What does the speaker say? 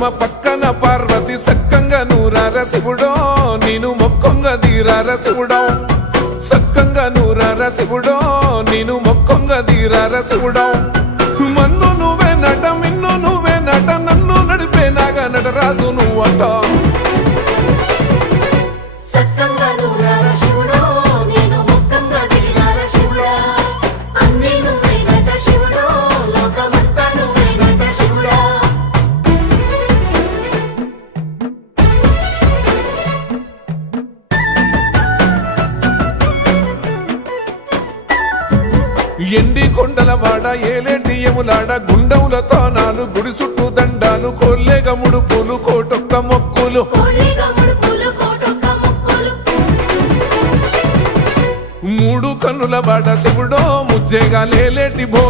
పరశురామ పక్కన పార్వతి సక్కంగా నూరార శివుడో నేను మొక్కంగా తీరార శివుడో సక్కంగా నూరార శివుడో నేను మొక్కంగా తీరార శివుడో మన్ను నువ్వే నట మిన్ను నువ్వే నట నన్ను నడిపే నాగా నటరాజు నువ్వట ఎండి కొండల వాడ ఏలేటి యములాడ గుండములతో నాలు గుడి చుట్టూ దండాలు కోల్లేగా ముడుపులు కోటొక్క మొక్కులు మూడు కన్నుల వాడ శివుడో ముజ్జేగా లేలేటి